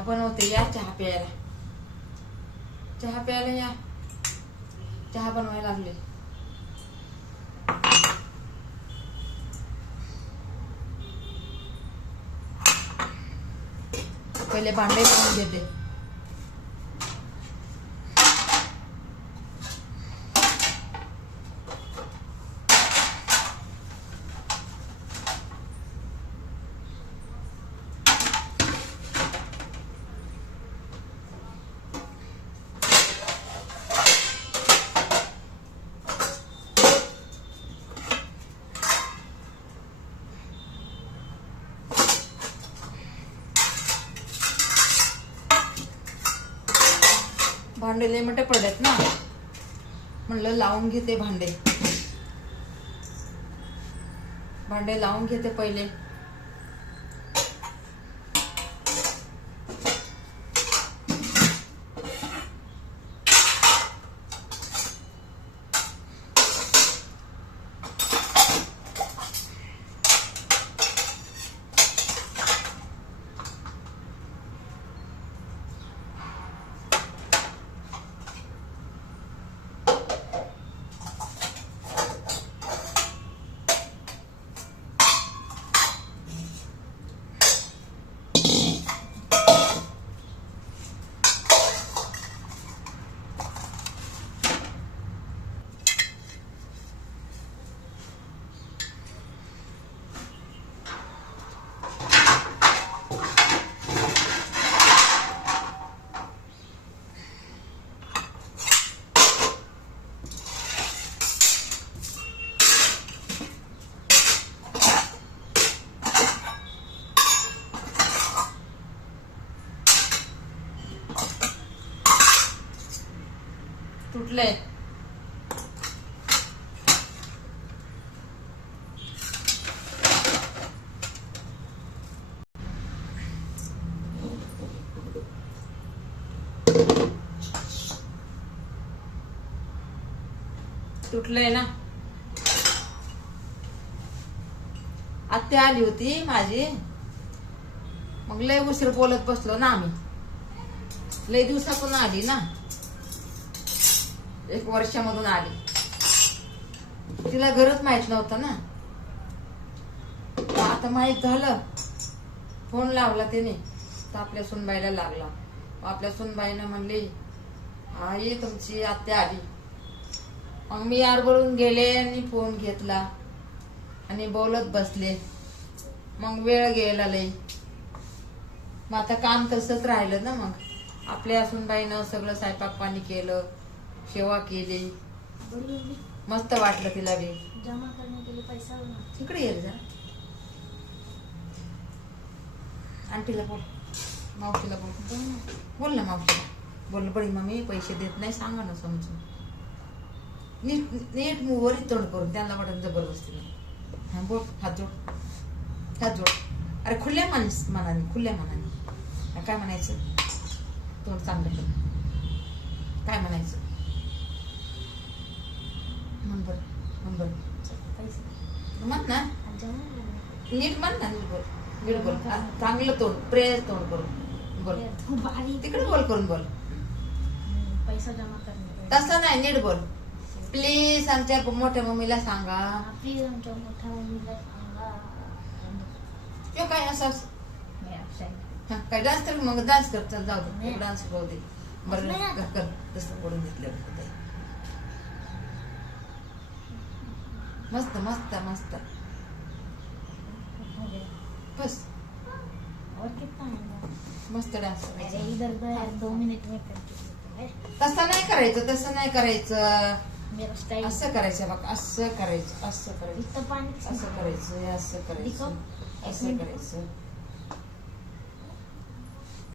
चहा बनवते, या चहा प्यायला. चहा प्यायला या. चहा बनवायला लागले. पहिले भांडे लावून घेते. भांडे लय मोठे पडलेत ना, म्हणलं लावून घेते भांडे. भांडे लावून घेते पहिले. तुटले. तुटलंय ना. आत्या आली होती माझी, मग लय उशीर बोलत बसलो ना आम्ही. लय दिवसातून आली ना, 1 वर्षामधून आली. तिला घरच माहित नव्हतं ना. आता माहित झालं, फोन लावला तिने तर आपल्या सुनबाईला लागला. आपल्या सुनबाईनं म्हणली, आई तुमची आत्या आली. मग मी आरबळून गेले आणि फोन घेतला आणि बोलत बसले. मग वेळ गेला लय. मग आता काम तसंच राहिलं ना. मग आपल्या सुनबाईनं सगळं स्वयंपाक पाणी केलं, सेवा केली. मस्त वाटलं तिला बी. जमा करने के लिए पैसा इकडे ये जरा. आंटीला बोल, मावशीला बोल. बोल ना मावशीला. बोल, बडी मम्मी पैसे देत नाही, सांगा ना समजून. नीट नीट वरी तोंड करून त्यांना वाटत जबरदस्ती. हा बोल, हात जोड, हात जोड. अरे खुल्या मनाने, खुल्या मनाने. काय म्हणायचं, तोंड चांगलं कर. काय म्हणायचं, म्हण बर, म्हण बर. म्हण ना, नीट म्हण ना. नीट बोल, नीट बोल. चांगलं तोंड, प्रेयर तोंड करून बोल. तिकडे बोल करून बोल. पैसा जमा करणे. तसं नाही, नीट बोल. प्लीज आमच्या मोठ्या मम्मीला सांगा. प्लीज आमच्या मोठ्या मम्मीला सांगा. किंवा काय असं काय डान्स कर. मग डान्स कर, चल जाऊ दे. डान्स करू दे. बरं कर, तसं करून घेतलं. मस्त मस्त मस्त. बस और कितना है? मस्त डान्स. इधर 2 मिनिट में करते. तसं नाही करायचं, तसं नाही करायचं. मेरा स्टाइल असं करायचं बघ. असं करायचं, असं करायचं, इतना पानी असं करायचं, असं करायचं, असं करायचं.